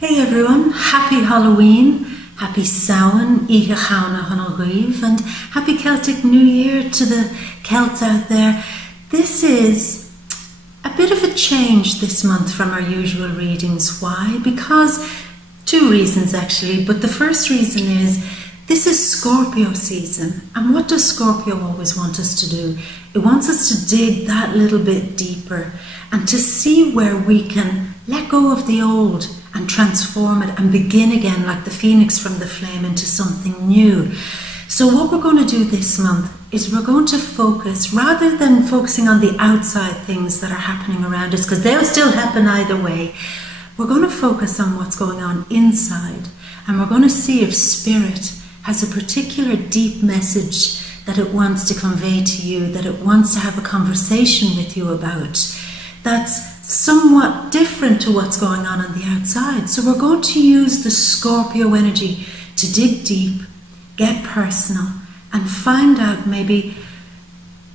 Hey everyone, happy Halloween, happy Samhain, Iga Chauna Hanalgrieve, and happy Celtic New Year to the Celts out there. This is a bit of a change this month from our usual readings. Why? Because two reasons actually, but the first reason is this is Scorpio season, and what does Scorpio always want us to do? It wants us to dig that little bit deeper and to see where we can let go of the old and transform it and begin again like the phoenix from the flame into something new. So what we're going to do this month is we're going to focus, rather than focusing on the outside things that are happening around us, because they'll still happen either way, we're going to focus on what's going on inside, and we're going to see if Spirit has a particular deep message that it wants to convey to you, that it wants to have a conversation with you about, that's somewhat different to what's going on the outside. So we're going to use the Scorpio energy to dig deep, get personal, and find out maybe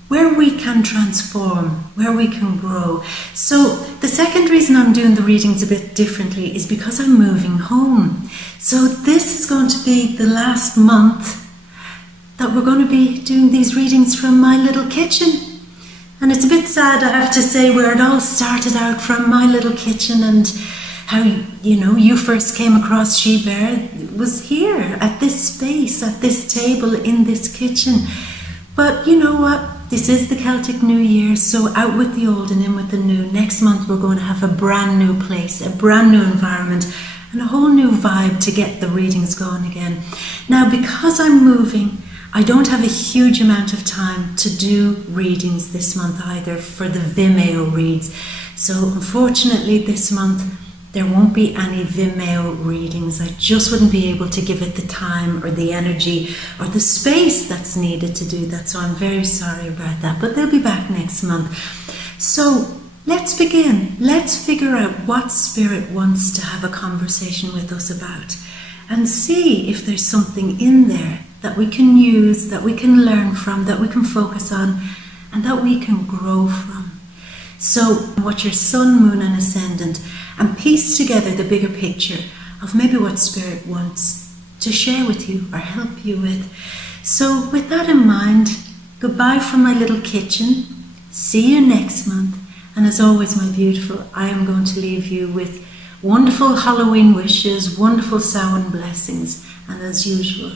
where we can transform, where we can grow. So the second reason I'm doing the readings a bit differently is because I'm moving home. So this is going to be the last month that we're going to be doing these readings from my little kitchen. And it's a bit sad, I have to say, where it all started out from my little kitchen, and how, you first came across She Bear was here, at this space, at this table, in this kitchen. But you know what? This is the Celtic New Year, so out with the old and in with the new. Next month we're going to have a brand new place, a brand new environment, and a whole new vibe to get the readings going again. Now, because I'm moving, I don't have a huge amount of time to do readings this month either for the Vimeo reads. So unfortunately this month there won't be any Vimeo readings. I just wouldn't be able to give it the time or the energy or the space that's needed to do that. So I'm very sorry about that, but they'll be back next month. So let's begin. Let's figure out what Spirit wants to have a conversation with us about, and see if there's something in there that we can use, that we can learn from, that we can focus on, and that we can grow from. So watch your sun, moon and ascendant and piece together the bigger picture of maybe what Spirit wants to share with you or help you with. So with that in mind, goodbye from my little kitchen. See you next month. And as always, my beautiful, I am going to leave you with wonderful Halloween wishes, wonderful Samhain blessings, and as usual,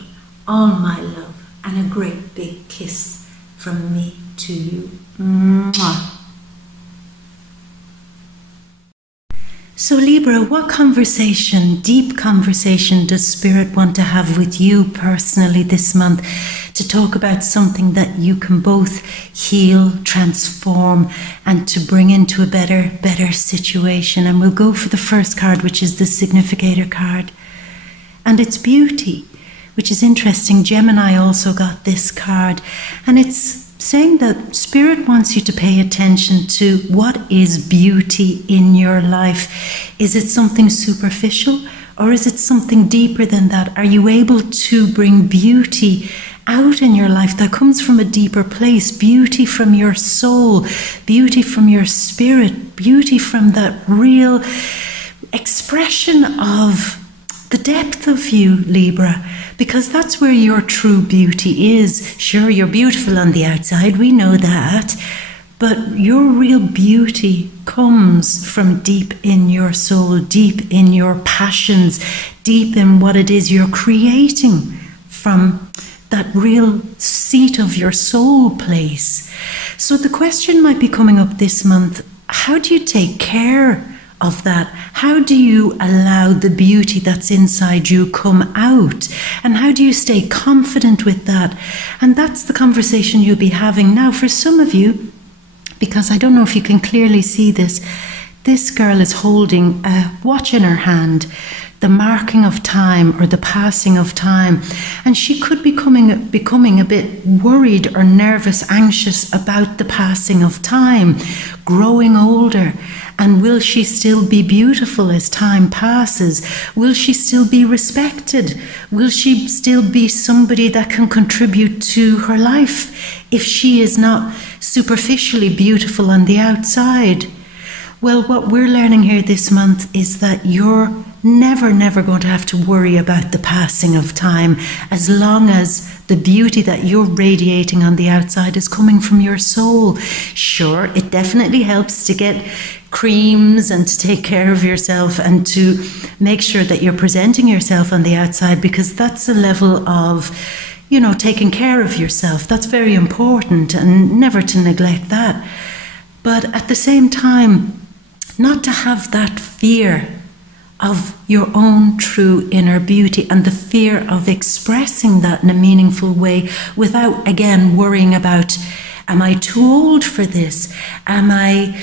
all my love and a great big kiss from me to you. Mwah. So Libra, what conversation, deep conversation, does Spirit want to have with you personally this month to talk about something that you can both heal, transform, and to bring into a better situation? And we'll go for the first card, which is the significator card. And it's beauty, which is interesting. Gemini also got this card, and it's saying that Spirit wants you to pay attention to what is beauty in your life. Is it something superficial, or is it something deeper than that? Are you able to bring beauty out in your life that comes from a deeper place? Beauty from your soul, beauty from your spirit, beauty from that real expression of the depth of you, Libra, because that's where your true beauty is. Sure, you're beautiful on the outside, we know that, but your real beauty comes from deep in your soul, deep in your passions, deep in what it is you're creating from that real seat of your soul place. So the question might be coming up this month, how do you take care of that? How do you allow the beauty that's inside you come out? And how do you stay confident with that? And that's the conversation you'll be having. Now, for some of you, because I don't know if you can clearly see this, this girl is holding a watch in her hand, the marking of time or the passing of time. And she could be becoming a bit worried or nervous, anxious about the passing of time, growing older. And will she still be beautiful as time passes? Will she still be respected? Will she still be somebody that can contribute to her life if she is not superficially beautiful on the outside? Well, what we're learning here this month is that you're never going to have to worry about the passing of time, as long as the beauty that you're radiating on the outside is coming from your soul. Sure, it definitely helps to get creams and to take care of yourself and to make sure that you're presenting yourself on the outside, because that's a level of, taking care of yourself. That's very important, and never to neglect that. But at the same time, not to have that fear of your own true inner beauty and the fear of expressing that in a meaningful way without, again, worrying about, am I too old for this? Am I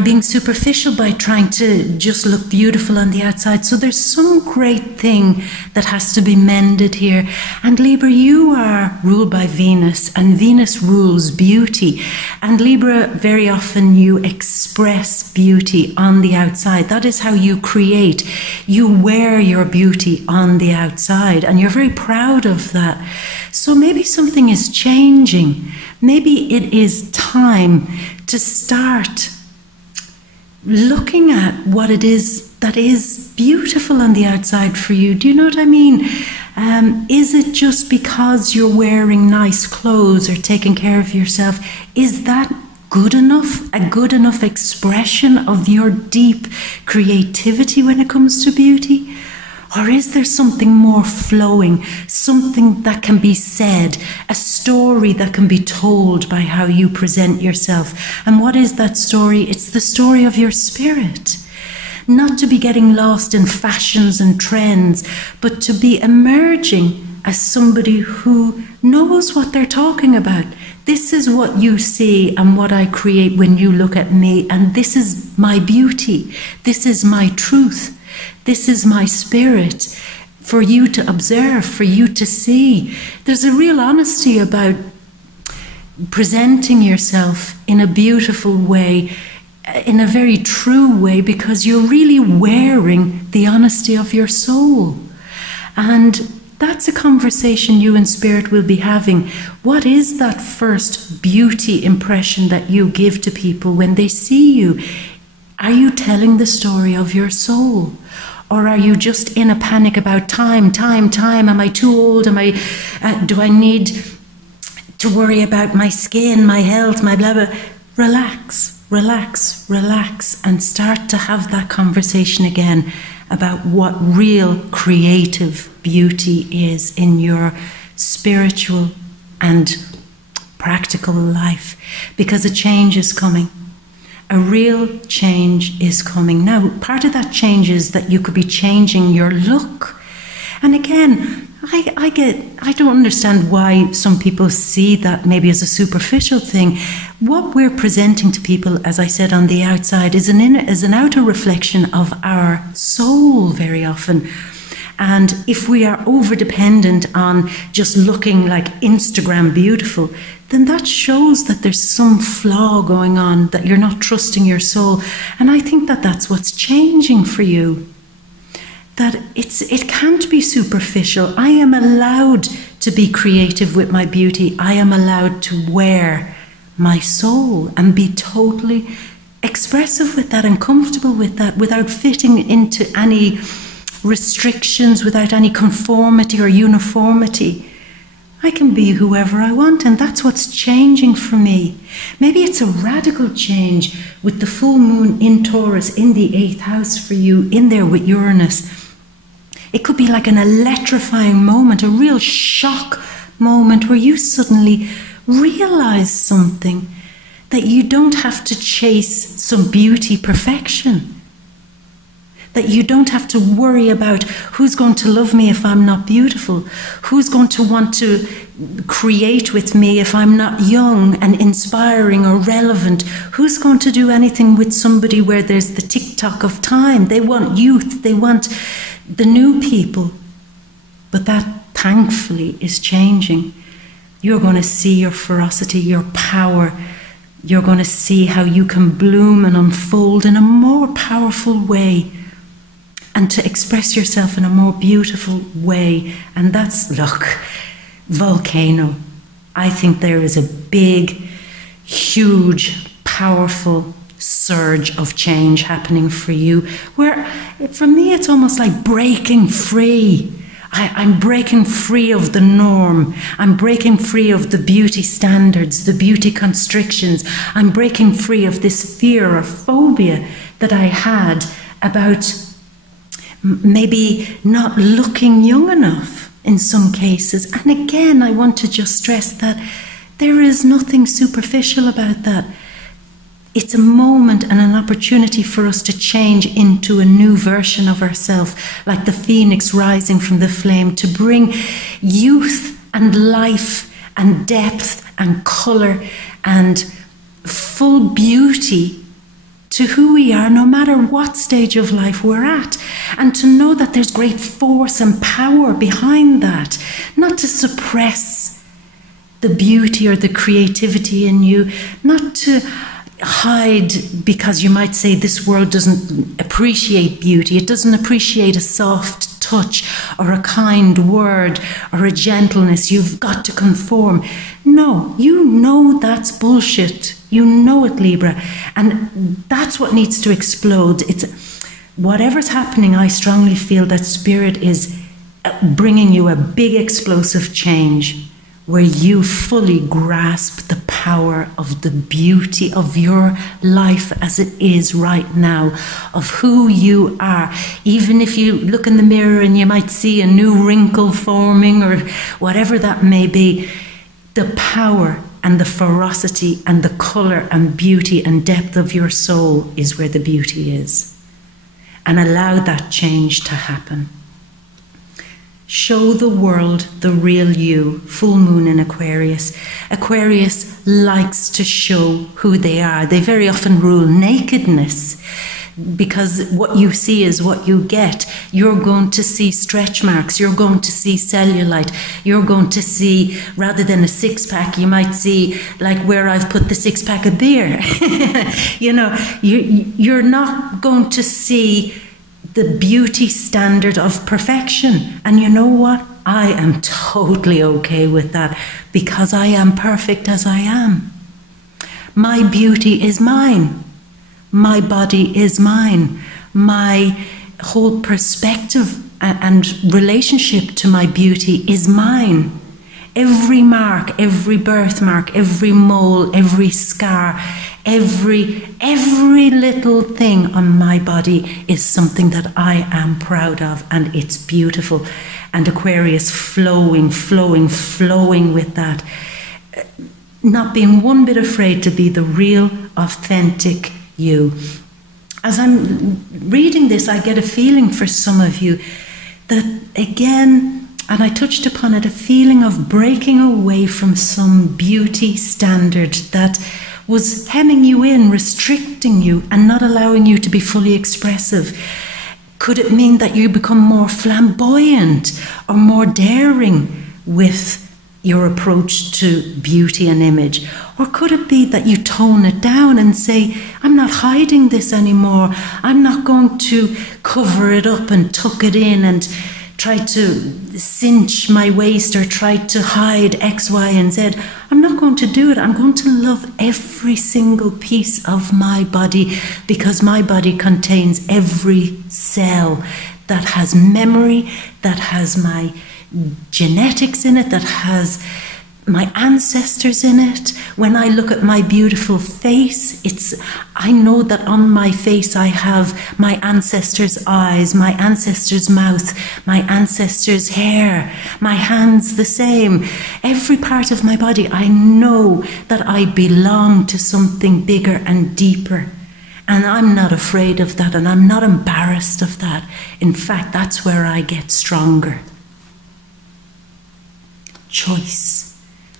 being superficial by trying to just look beautiful on the outside? So there's some great thing that has to be mended here. And Libra, you are ruled by Venus, and Venus rules beauty. And Libra, very often you express beauty on the outside. That is how you create. You wear your beauty on the outside, and you're very proud of that. So maybe something is changing. Maybe it is time to start looking at what it is that is beautiful on the outside for you. Do you know what I mean? Is it just because you're wearing nice clothes or taking care of yourself? Is that good enough? A good enough expression of your deep creativity when it comes to beauty? Or is there something more flowing, something that can be said, a story that can be told by how you present yourself? And what is that story? It's the story of your spirit. Not to be getting lost in fashions and trends, but to be emerging as somebody who knows what they're talking about. This is what you see and what I create when you look at me, and this is my beauty. This is my truth. This is my spirit for you to observe, for you to see. There's a real honesty about presenting yourself in a beautiful way, in a very true way, because you're really wearing the honesty of your soul. And that's a conversation you and Spirit will be having. What is that first beauty impression that you give to people when they see you? Are you telling the story of your soul? Or are you just in a panic about time? Am I too old? Do I need to worry about my skin, my health, my blah, blah? Relax, and start to have that conversation again about what real creative beauty is in your spiritual and practical life. Because a change is coming. A real change is coming. Now, part of that change is that you could be changing your look. And again, I don't understand why some people see that maybe as a superficial thing. What we're presenting to people, as I said, on the outside is an outer reflection of our soul very often. And if we are over dependent on just looking like Instagram beautiful, then that shows that there's some flaw going on, that you're not trusting your soul. And I think that that's what's changing for you. That it can't be superficial. I am allowed to be creative with my beauty. I am allowed to wear my soul and be totally expressive with that and comfortable with that without fitting into any restrictions, without any conformity or uniformity. I can be whoever I want, and that's what's changing for me. Maybe it's a radical change with the full moon in Taurus in the 8th house for you, in there with Uranus. It could be like an electrifying moment, a real shock moment where you suddenly realize something, that you don't have to chase some beauty perfection. That you don't have to worry about who's going to love me if I'm not beautiful, who's going to want to create with me if I'm not young and inspiring or relevant, who's going to do anything with somebody where there's the tick-tock of time. They want youth, they want the new people. But that, thankfully, is changing. You're going to see your ferocity, your power. You're going to see how you can bloom and unfold in a more powerful way, and to express yourself in a more beautiful way. And that's, look, volcano. I think there is a big, huge, powerful surge of change happening for you, where for me it's almost like breaking free. I'm breaking free of the norm. I'm breaking free of the beauty standards, the beauty constrictions. I'm breaking free of this fear or phobia that I had about maybe not looking young enough in some cases. And again, I want to just stress that there is nothing superficial about that. It's a moment and an opportunity for us to change into a new version of ourselves, like the phoenix rising from the flame, to bring youth and life and depth and colour and full beauty to who we are, no matter what stage of life we're at. And to know that there's great force and power behind that, not to suppress the beauty or the creativity in you, not to hide because you might say this world doesn't appreciate beauty. It doesn't appreciate a soft touch or a kind word or a gentleness. You've got to conform. No, you know that's bullshit. You know it, Libra. And that's what needs to explode. It's whatever's happening, I strongly feel that Spirit is bringing you a big explosive change where you fully grasp the power of the beauty of your life as it is right now, of who you are. Even if you look in the mirror and you might see a new wrinkle forming or whatever that may be, the power and the ferocity and the colour and beauty and depth of your soul is where the beauty is. And allow that change to happen. Show the world the real you. Full moon in Aquarius. Aquarius likes to show who they are. They very often rule nakedness because what you see is what you get. You're going to see stretch marks. You're going to see cellulite. You're going to see, rather than a six-pack, you might see like where I've put the six-pack of beer. You know, you're not going to see the beauty standard of perfection. And you know what? I am totally okay with that because I am perfect as I am. My beauty is mine. My body is mine. My whole perspective and relationship to my beauty is mine. Every mark, every birthmark, every mole, every scar, every little thing on my body is something that I am proud of, and it's beautiful. And Aquarius flowing with that. Not being one bit afraid to be the real, authentic you. As I'm reading this, I get a feeling for some of you that, again, and I touched upon it, a feeling of breaking away from some beauty standard that was hemming you in, restricting you, and not allowing you to be fully expressive. Could it mean that you become more flamboyant or more daring with your approach to beauty and image? Or could it be that you tone it down and say, I'm not hiding this anymore. I'm not going to cover it up and tuck it in and try to cinch my waist or try to hide X, Y, and Z. I'm not going to do it. I'm going to love every single piece of my body because my body contains every cell that has memory, that has my genetics in it, that has my ancestors in it. When I look at my beautiful face, I know that on my face I have my ancestors' eyes, my ancestors' mouth, my ancestors' hair, my hands the same. Every part of my body, I know that I belong to something bigger and deeper. And I'm not afraid of that, and I'm not embarrassed of that. In fact, that's where I get stronger. Choice.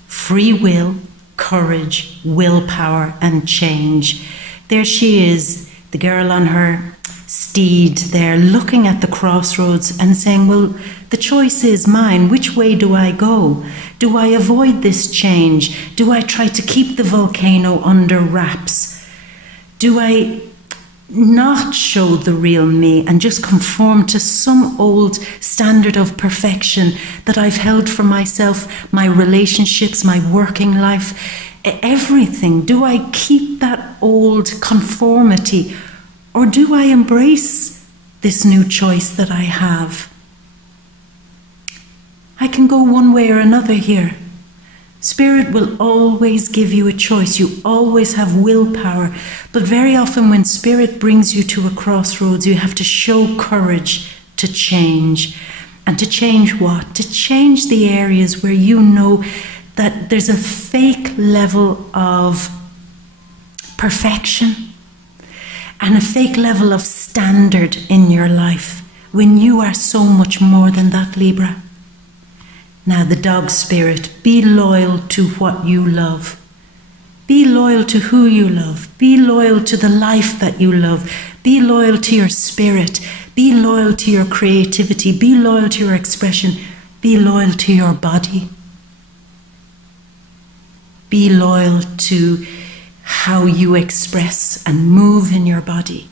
Free will, courage, willpower, and change. There she is, the girl on her steed there, looking at the crossroads and saying, well, the choice is mine. Which way do I go? Do I avoid this change? Do I try to keep the volcano under wraps? Do I not show the real me and just conform to some old standard of perfection that I've held for myself, my relationships, my working life? everything? Do I keep that old conformity, or do I embrace this new choice that I have? I can go one way or another here. Spirit will always give you a choice. You always have willpower. But very often when Spirit brings you to a crossroads, you have to show courage to change. And to change what? To change the areas where you know that there's a fake level of perfection and a fake level of standard in your life when you are so much more than that, Libra. Now, the dog spirit, be loyal to what you love. Be loyal to who you love. Be loyal to the life that you love. Be loyal to your spirit. Be loyal to your creativity. Be loyal to your expression. Be loyal to your body. Be loyal to how you express and move in your body.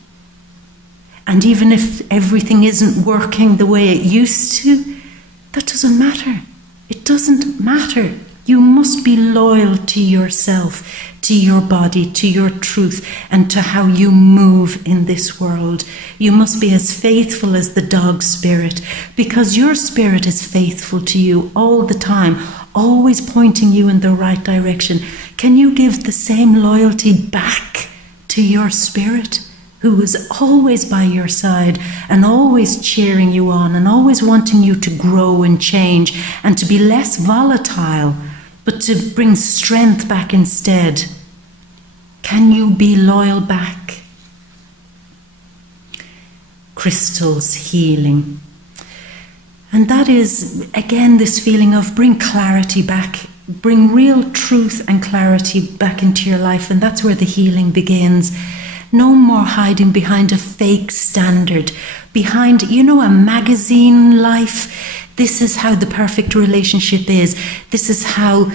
And even if everything isn't working the way it used to, that doesn't matter. It doesn't matter. You must be loyal to yourself, to your body, to your truth, and to how you move in this world. You must be as faithful as the dog spirit, because your spirit is faithful to you all the time, always pointing you in the right direction. Can you give the same loyalty back to your spirit, who is always by your side and always cheering you on and always wanting you to grow and change and to be less volatile, but to bring strength back instead? Can you be loyal back? Crystals, healing. And that is, again, this feeling of bring clarity back, bring real truth and clarity back into your life. And that's where the healing begins. No more hiding behind a fake standard, behind, a magazine life. This is how the perfect relationship is. This is how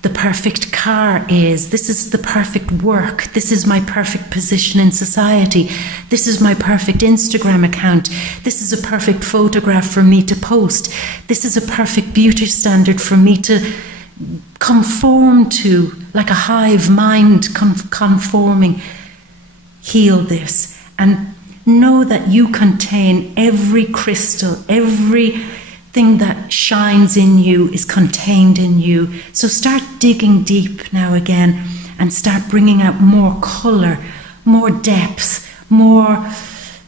the perfect car is. This is the perfect work. This is my perfect position in society. This is my perfect Instagram account. This is a perfect photograph for me to post. This is a perfect beauty standard for me to conform to, like a hive mind conforming. Heal this and know that you contain every crystal, everything that shines in you is contained in you. So start digging deep now again and start bringing out more colour, more depth, more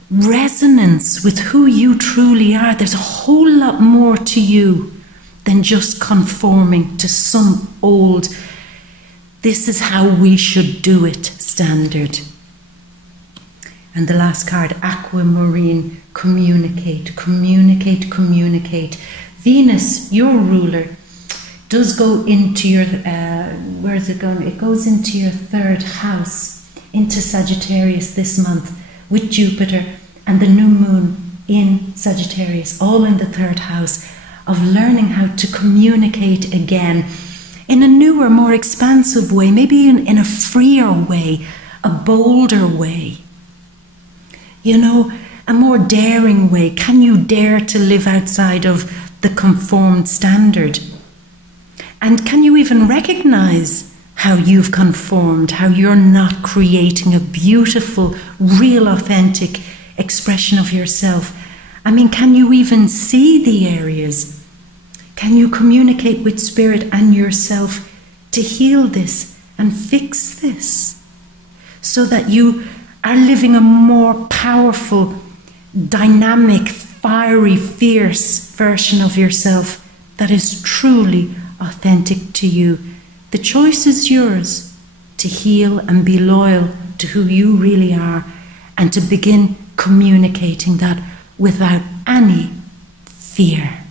resonance with who you truly are. There's a whole lot more to you than just conforming to some old, this is how we should do it standard. And the last card, aquamarine, communicate, communicate, communicate. Venus, your ruler, does go into your, where is it going? It goes into your 3rd house, into Sagittarius this month, with Jupiter and the new moon in Sagittarius, all in the 3rd house, of learning how to communicate again in a newer, more expansive way, maybe in a freer way, a bolder way. A more daring way. Can you dare to live outside of the conformed standard? And can you even recognize how you've conformed, how you're not creating a beautiful, real, authentic expression of yourself? I mean, can you even see the areas? Can you communicate with Spirit and yourself to heal this and fix this so that you are living a more powerful, dynamic, fiery, fierce version of yourself that is truly authentic to you? The choice is yours to heal and be loyal to who you really are and to begin communicating that without any fear.